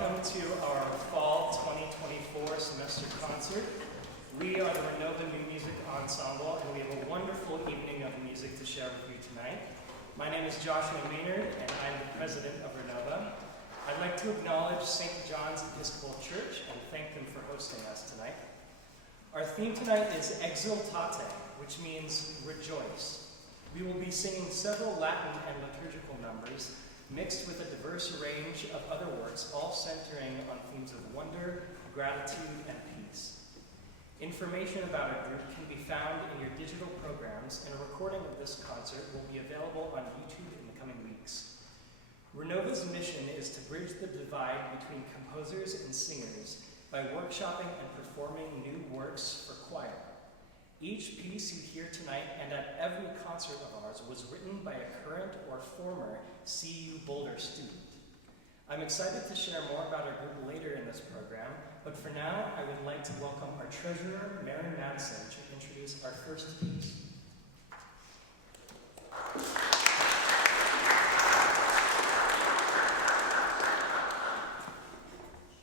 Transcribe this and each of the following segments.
welcome to our Fall 2024 semester concert. We are the Renova New Music Ensemble, and we have a wonderful evening of music to share with you tonight. My name is JC Maynard, and I'm the president of Renova. I'd like to acknowledge St. John's Episcopal Church and thank them for hosting us tonight. Our theme tonight is EXULTATE, which means rejoice. We will be singing several Latin and liturgical numbers, mixed with a diverse range of other works, all centering on themes of wonder, gratitude, and peace. Information about our group can be found in your digital programs, and a recording of this concert will be available on YouTube in the coming weeks. Renova's mission is to bridge the divide between composers and singers by workshopping and performing new works for choir. Each piece you hear tonight and at every concert of ours was written by a current or former CU Boulder student. I'm excited to share more about our group later in this program, but for now, I would like to welcome our treasurer, Mary Madison, to introduce our first piece.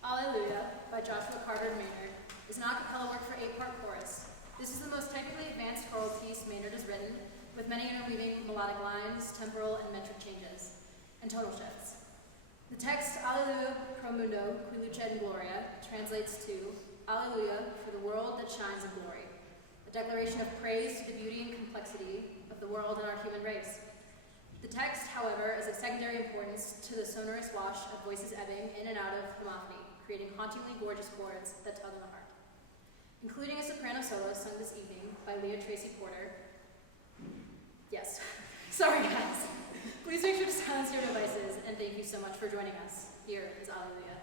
Alleluia by Joshua Carter Maynard is an a cappella work for 8-part chorus. This is the most technically advanced choral piece Maynard has written, with many interweaving melodic lines, temporal and metric changes, and tonal shifts. The text, Alleluia pro mundo, qui luce in gloria, translates to, Alleluia for the world that shines in glory, a declaration of praise to the beauty and complexity of the world and our human race. The text, however, is of secondary importance to the sonorous wash of voices ebbing in and out of homophony, creating hauntingly gorgeous chords that tug on the heart. Including a soprano solo sung this evening by Leah Tracy Porter. Yes, sorry guys. Please make sure to silence your devices, and thank you so much for joining us. Here is Alleluia.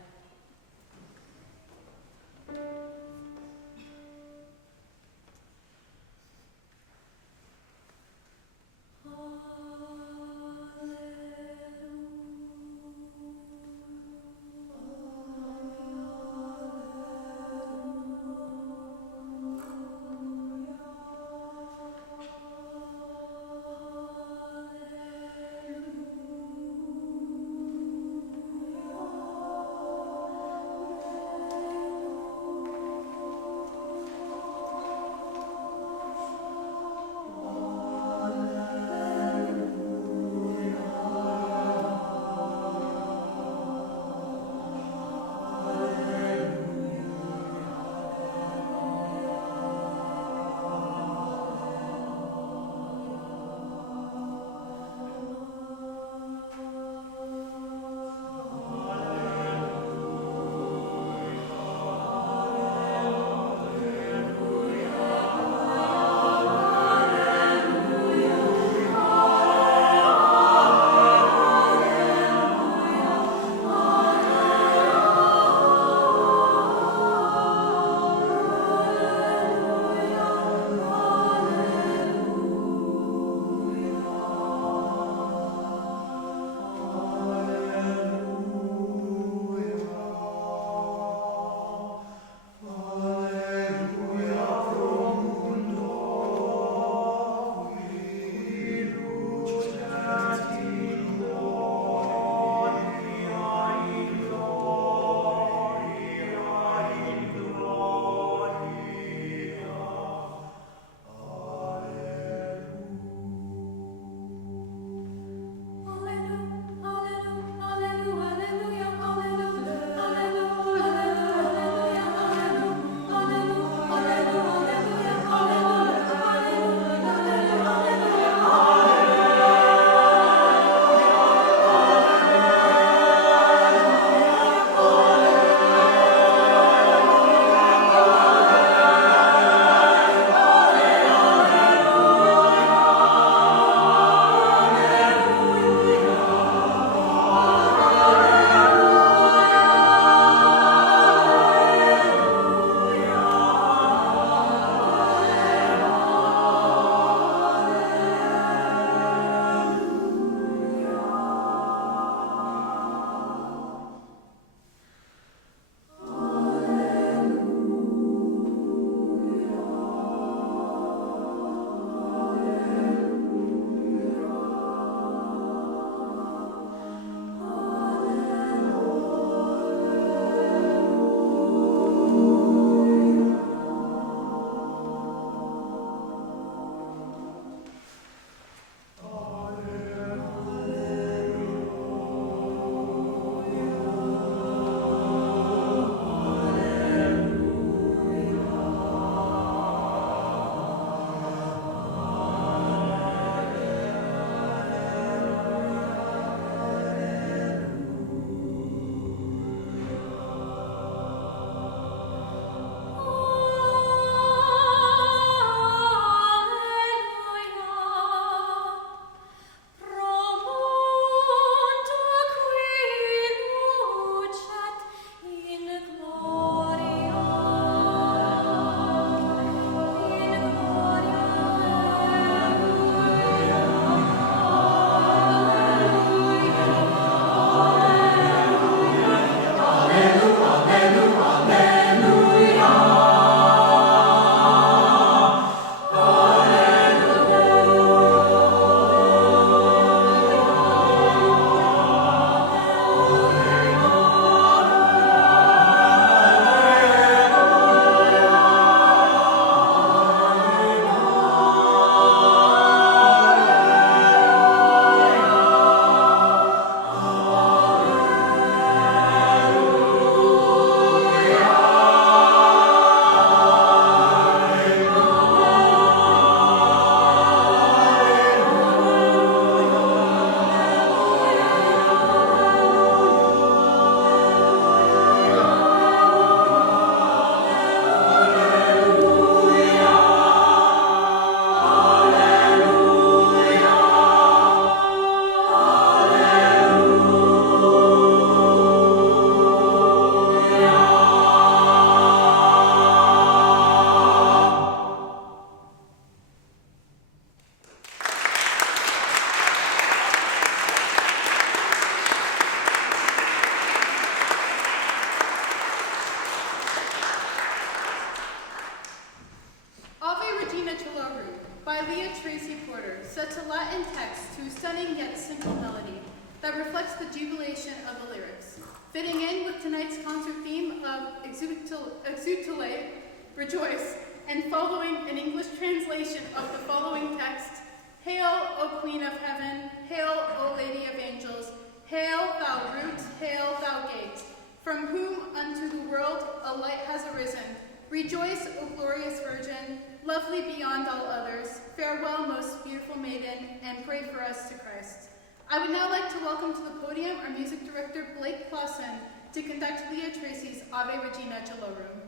Caelorum by Leah Tracy Porter sets a Latin text to a stunning yet simple melody that reflects the jubilation of the lyrics. Fitting in with tonight's concert theme of EXULTATE, rejoice, and following an English translation of the following text: Hail, O Queen of Heaven, hail, O Lady of Angels, hail, thou root, hail, thou gate, from whom unto the world a light has arisen. Rejoice, O glorious Virgin, lovely beyond all others. Farewell, most beautiful maiden, and pray for us to Christ. I would now like to welcome to the podium our music director, Blake Clawson, to conduct Leah Tracy's Ave Regina Caelorum.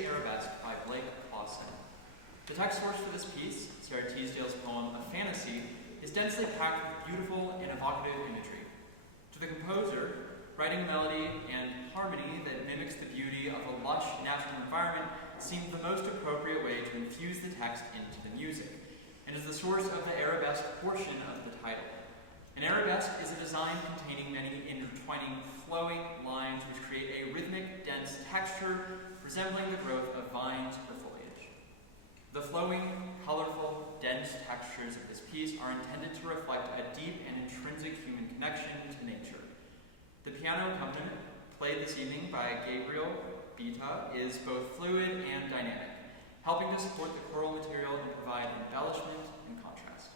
Arabesque by Clawson. The text source for this piece, Sarah Teasdale's poem A Fantasy, is densely packed with beautiful and evocative imagery. To the composer, writing a melody and harmony that mimics the beauty of a lush natural environment seemed the most appropriate way to infuse the text into the music, and is the source of the Arabesque portion of the title. An arabesque is a design containing many intertwining, flowing lines which create a rhythmic, dense texture texture resembling the growth of vines or foliage. The flowing, colorful, dense textures of this piece are intended to reflect a deep and intrinsic human connection to nature. The piano accompaniment, played this evening by Gabriel Bita, is both fluid and dynamic, helping to support the choral material and provide embellishment and contrast.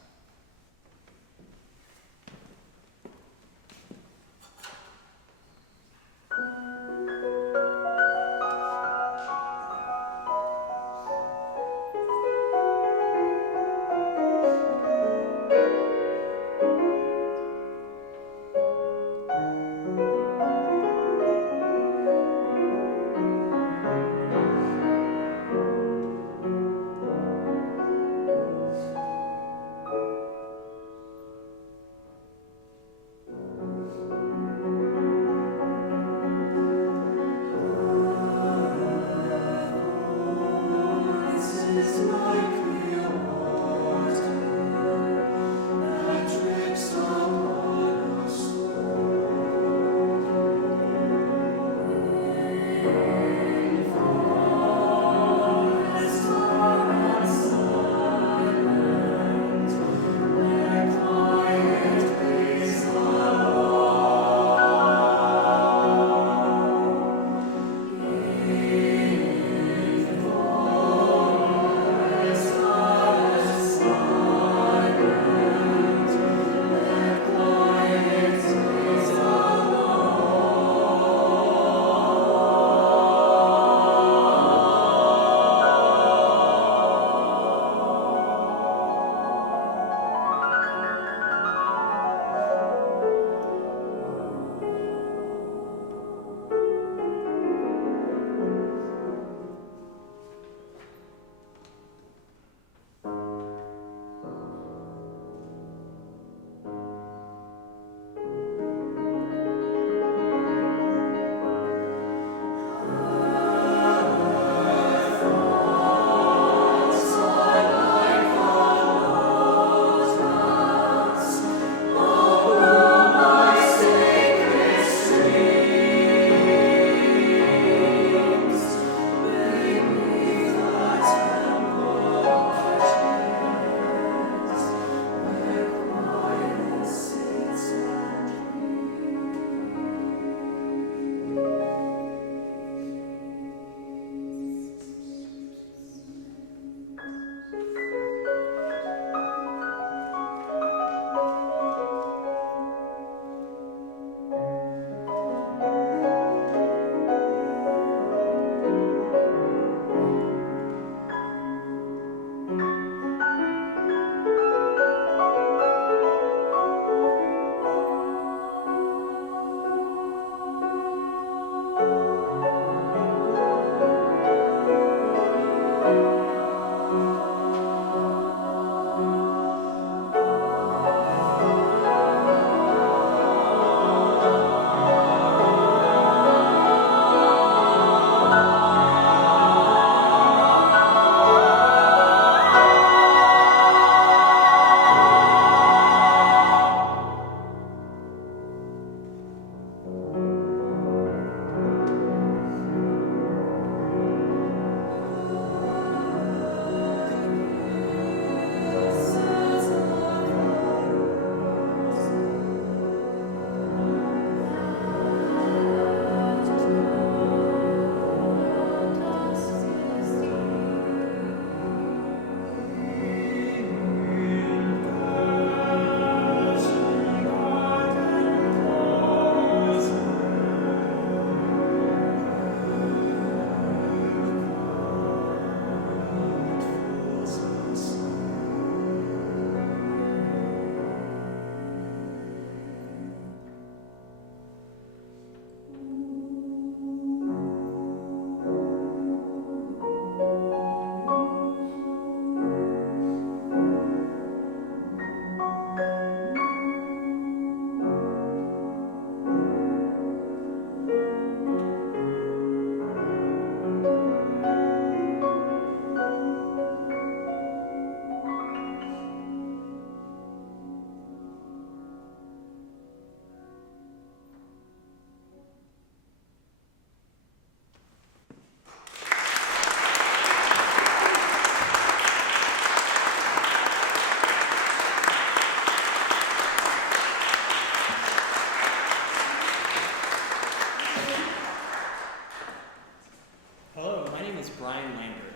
name is Brian Lambert.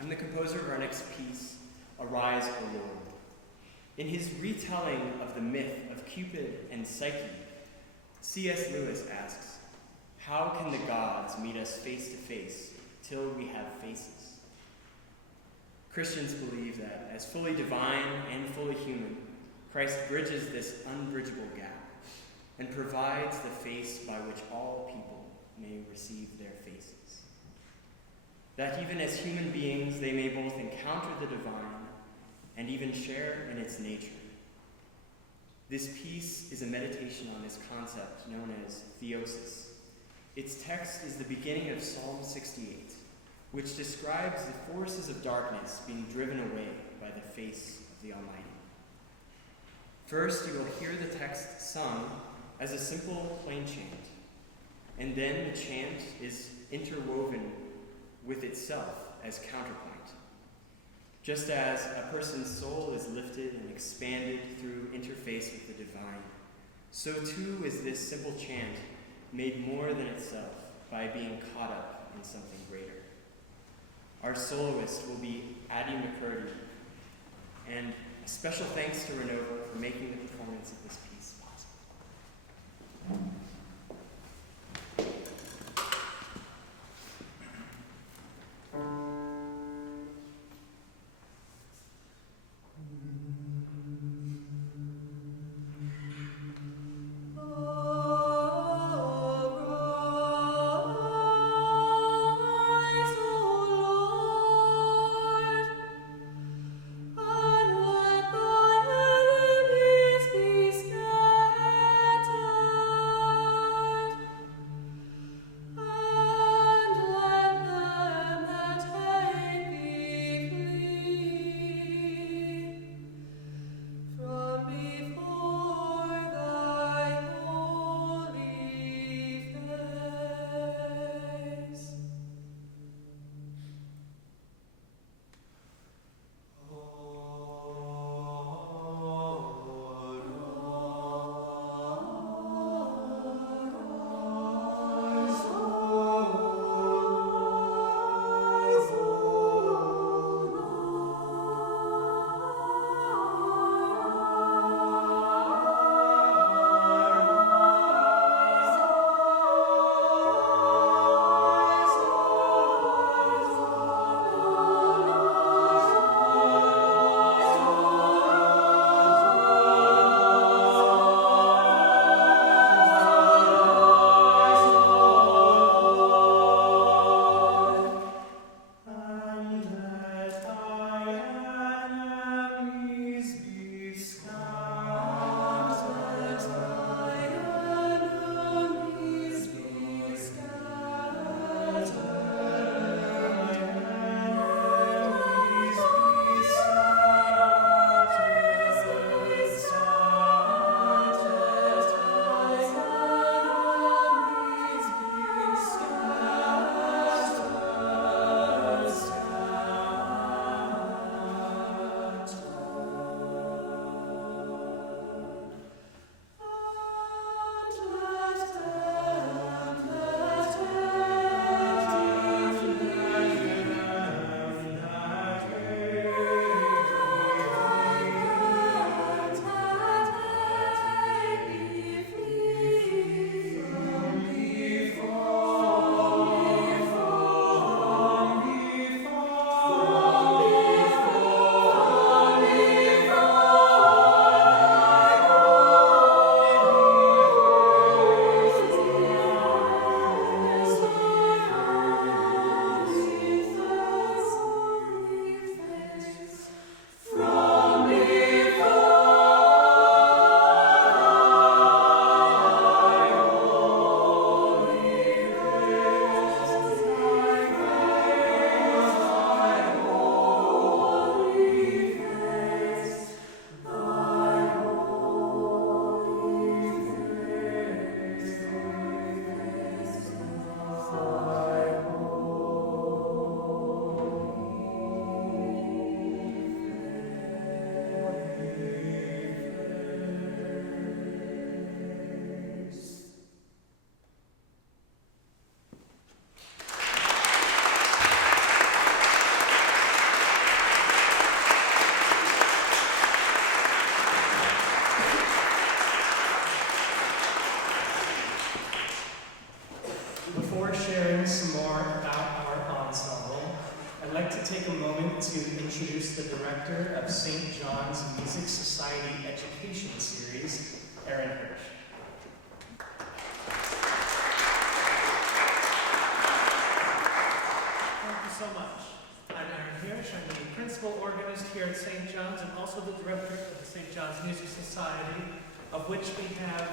I'm the composer of our next piece, Arise, O Lord. In his retelling of the myth of Cupid and Psyche, C.S. Lewis asks, how can the gods meet us face to face till we have faces? Christians believe that as fully divine and fully human, Christ bridges this unbridgeable gap and provides the face by which all people may receive their faces. That even as human beings, they may both encounter the divine and even share in its nature. This piece is a meditation on this concept known as theosis. Its text is the beginning of Psalm 68, which describes the forces of darkness being driven away by the face of the Almighty. First, you will hear the text sung as a simple plain chant, and then the chant is interwoven with itself as counterpoint. Just as a person's soul is lifted and expanded through interface with the divine, so too is this simple chant made more than itself by being caught up in something greater. Our soloist will be Addie McCurdy, and a special thanks to Renova for making the performance of this piece possible. And let thy enemies be scattered. I'd like to take a moment to introduce the director of St. John's Music Society Education Series, Aaron Hirsch. Thank you so much. I'm Aaron Hirsch. I'm the principal organist here at St. John's and also the director of the St. John's Music Society, of which we have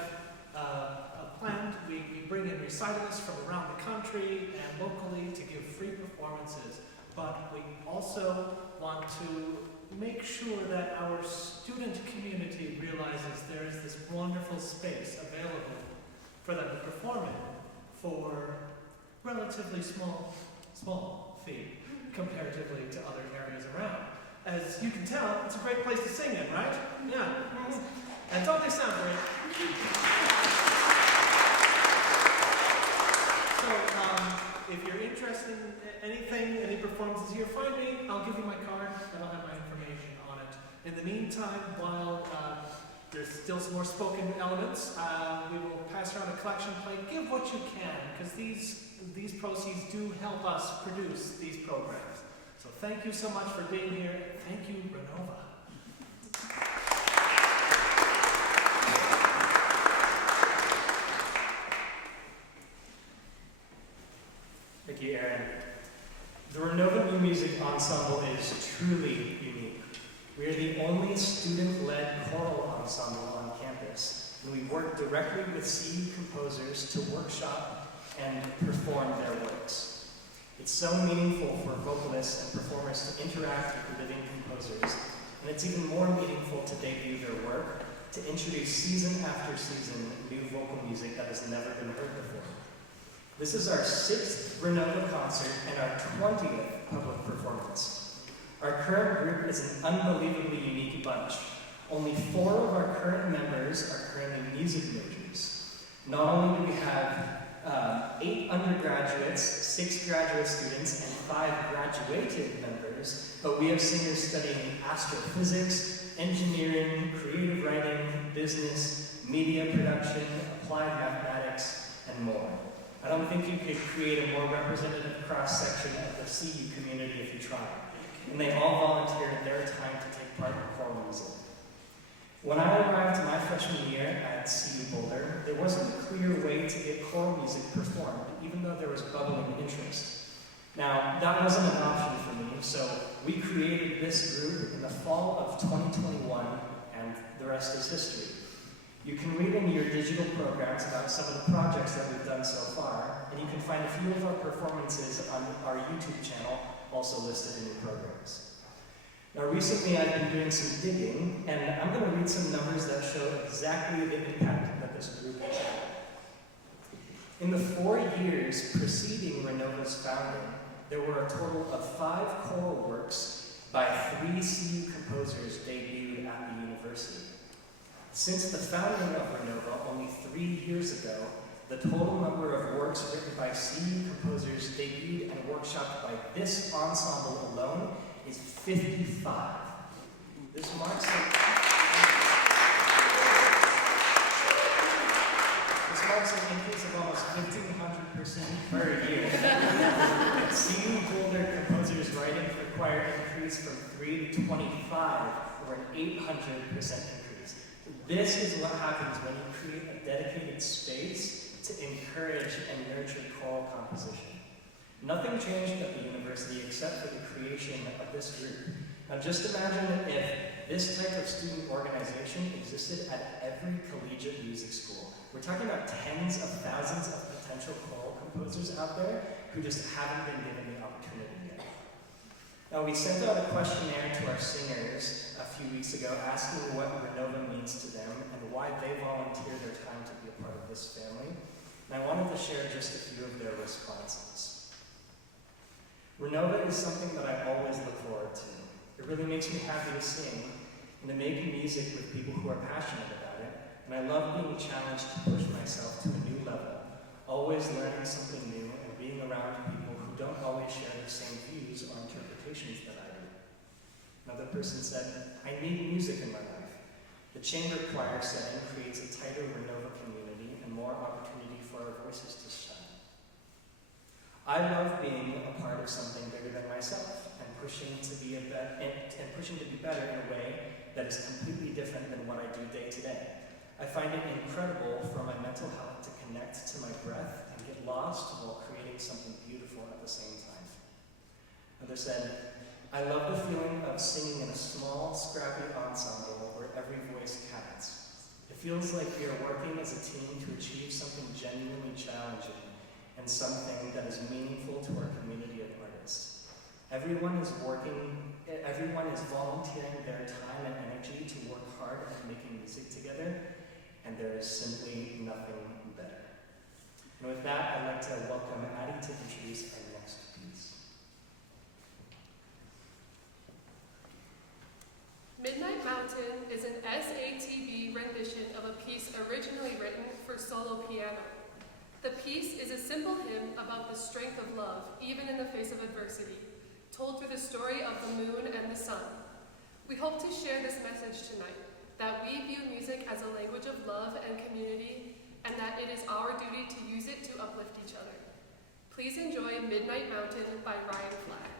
planned. We bring in recitalists from around the country and locally to give free performances, but we also want to make sure that our student community realizes there is this wonderful space available for them to perform in for relatively small fee comparatively to other areas around. As you can tell, it's a great place to sing in, right? Yeah. And don't they sound great? So, if you're interested in anything, any performances here, find me. I'll give you my card. That'll have my information on it. In the meantime, while there's still some more spoken elements, we will pass around a collection plate. Give what you can, because these proceeds do help us produce these programs. So thank you so much for being here. Thank you, Renova. Thank you, Aaron. The Renova New Music Ensemble is truly unique. We are the only student-led choral ensemble on campus, and we work directly with CU composers to workshop and perform their works. It's so meaningful for vocalists and performers to interact with living composers, and it's even more meaningful to debut their work, to introduce season after season new vocal music that has never been heard before. This is our 6th Renova concert and our 20th public performance. Our current group is an unbelievably unique bunch. Only 4 of our current members are currently music majors. Not only do we have 8 undergraduates, 6 graduate students, and 5 graduated members, but we have singers studying astrophysics, engineering, creative writing, business, media production, applied mathematics, and more. I don't think you could create a more representative cross-section of the CU community if you tried. And they all volunteered their time to take part in choral music. When I arrived my freshman year at CU Boulder, there wasn't a clear way to get choral music performed, even though there was bubbling interest. Now, that wasn't an option for me, so we created this group in the fall of 2021, and the rest is history. You can read in your digital programs about some of the projects that we've done so far, and you can find a few of our performances on our YouTube channel, also listed in your programs. Now recently I've been doing some digging, and I'm going to read some numbers that show exactly the impact that this group has had. In the 4 years preceding Renova's founding, there were a total of 5 choral works by 3 CU composers debuted at the university. Since the founding of Renova only 3 years ago, the total number of works written by CU composers debuted and workshopped by this ensemble alone is 55. This marks an increase of almost 1,500% per year. CU Boulder composers writing for choir increased from 3 to 25, or an 800% increase. This is what happens when you create a dedicated space to encourage and nurture choral composition. Nothing changed at the university except for the creation of this group. Now just imagine if this type of student organization existed at every collegiate music school. We're talking about tens of thousands of potential choral composers out there who just haven't been given the opportunity yet. Now we sent out a questionnaire to our singers a few weeks ago asking what Renova means to them and why they volunteer their time to be a part of this family. And I wanted to share just a few of their responses. Renova is something that I always look forward to. It really makes me happy to sing and to make music with people who are passionate about it, and I love being challenged to push myself to a new level, always learning something new and being around people who don't always share the same views or interpretations that I do. Another person said, I need music in my life. The chamber choir setting creates a tighter Renova community and more opportunity for our voices to shine. I love being a part of something bigger than myself. better in a way that is completely different than what I do day to day. I find it incredible for my mental health to connect to my breath and get lost while creating something beautiful at the same time. Another said, I love the feeling of singing in a small, scrappy ensemble where every voice counts. It feels like we are working as a team to achieve something genuinely challenging and something that is meaningful to our community of artists. Everyone is volunteering their time and energy to work hard at making music together, and there is simply nothing better. And with that, I'd like to welcome Addie to introduce our next piece. Midnight Mountain is an SATB rendition of a piece originally written for solo piano. The piece is a simple hymn about the strength of love, even in the face of adversity, told through the story of the moon and the sun. We hope to share this message tonight, that we view music as a language of love and community, and that it is our duty to use it to uplift each other. Please enjoy Midnight Mountain by Ryan Flack.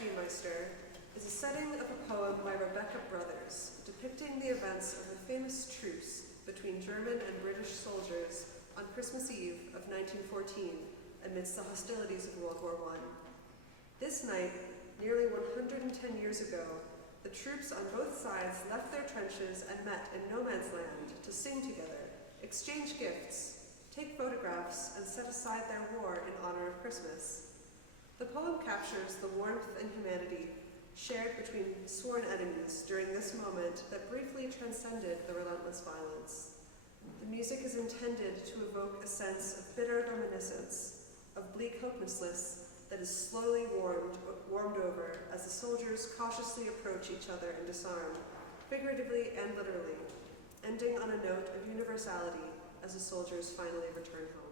Vyhmeister is a setting of a poem by brothers depicting the events of a famous truce between German and British soldiers on Christmas Eve of 1914 amidst the hostilities of World War I. This night, nearly 110 years ago, the troops on both sides left their trenches and met in no man's land to sing together, exchange gifts, take photographs, and set aside their war in honor of Christmas. The poem captures the warmth and humanity shared between sworn enemies during this moment that briefly transcended the relentless violence. The music is intended to evoke a sense of bitter reminiscence, of bleak hopelessness that is slowly warmed over as the soldiers cautiously approach each other and disarm, figuratively and literally, ending on a note of universality as the soldiers finally return home.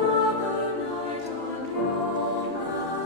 Another night on Roma.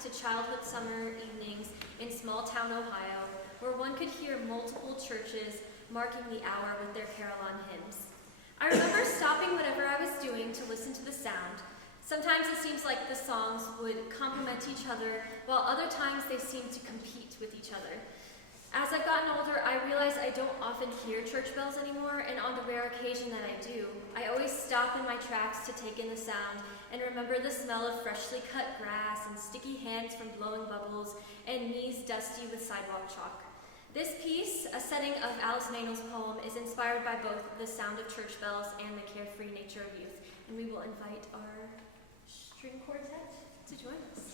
to childhood summer evenings in small-town Ohio, where one could hear multiple churches marking the hour with their carillon hymns. I remember stopping whatever I was doing to listen to the sound. Sometimes it seems like the songs would complement each other, while other times they seemed to compete with each other. As I've gotten older, I realize I don't often hear church bells anymore, and on the rare occasion that I do, I always stop in my tracks to take in the sound and remember the smell of freshly cut grass and sticky hands from blowing bubbles and knees dusty with sidewalk chalk. This piece, a setting of Alice Meynell's poem, is inspired by both the sound of church bells and the carefree nature of youth, and we will invite our string quartet to join us.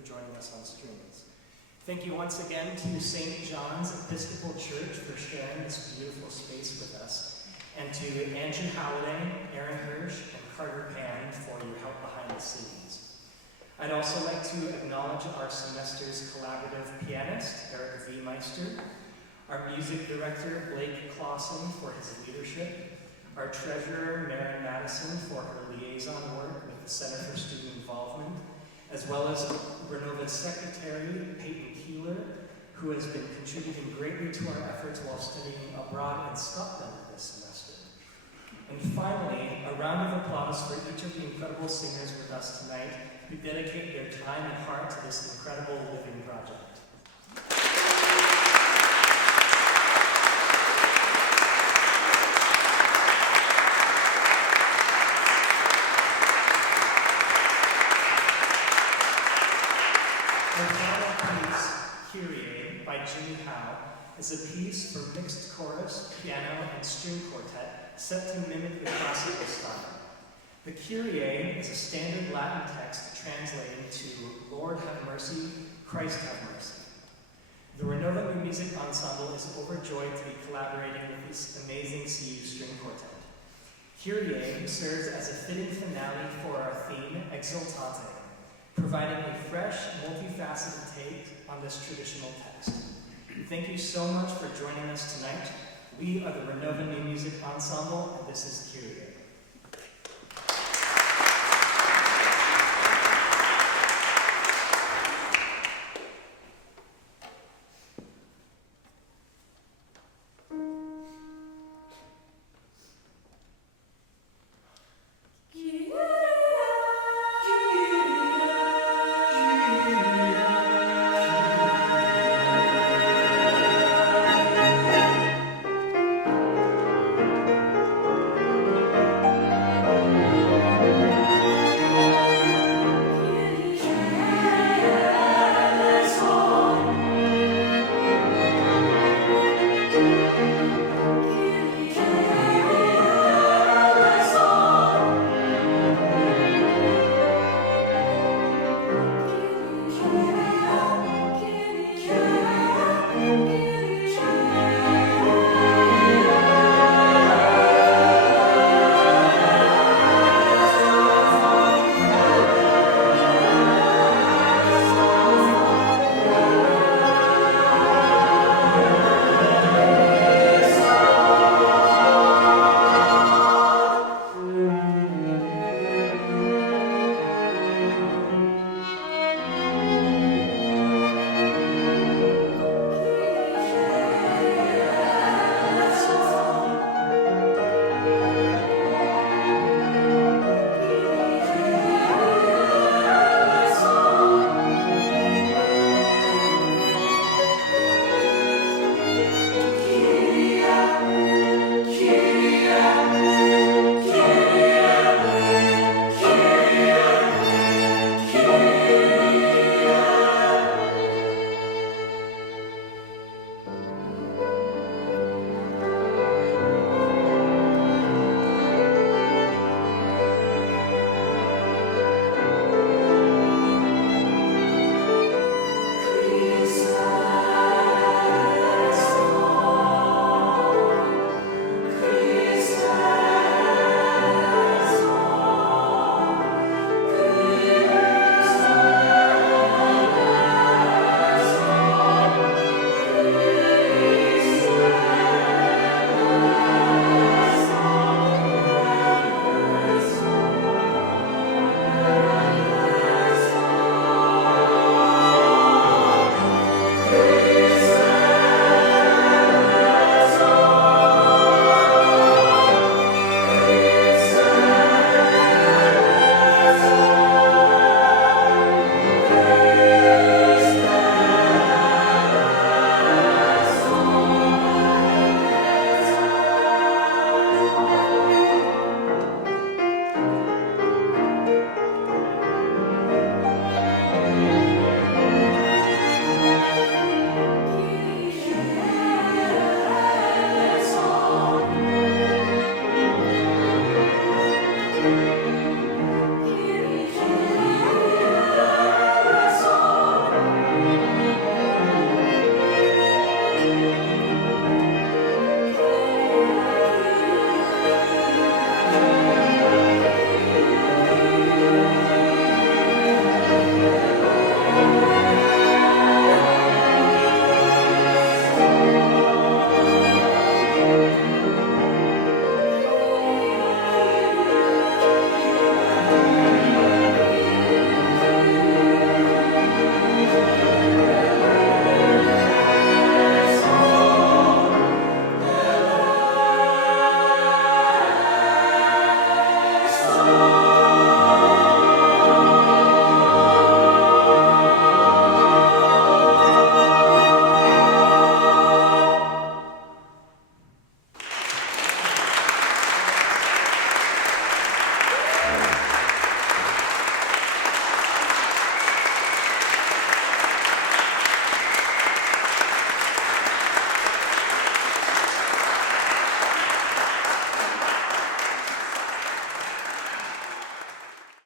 for joining us on streams. Thank you once again to St. John's Episcopal Church for sharing this beautiful space with us, and to Andrew Halliday, Aaron Hirsch, and Carter Pan for your help behind the scenes. I'd also like to acknowledge our semester's collaborative pianist, Aric Vyhmeister, our music director, Blake Clawson, for his leadership, our treasurer, Maren Madison, for her liaison work with the Center for Student Involvement, as well as Renova's secretary, Peyton Keeler, who has been contributing greatly to our efforts while studying abroad in Scotland this semester. And finally, a round of applause for each of the incredible singers with us tonight who dedicate their time and heart to this incredible living project. Our final piece, Kyrie, by Howe, is a piece for mixed chorus, piano, and string quartet set to mimic the classical style. The Kyrie is a standard Latin text translating to Lord have mercy, Christ have mercy. The Renova New Music Ensemble is overjoyed to be collaborating with this amazing CU string quartet. Kyrie serves as a fitting finale for our theme, EXULTATE, providing a fresh, multifaceted take on this traditional text. Thank you so much for joining us tonight. We are the Renova New Music Ensemble, and this is Kyrie.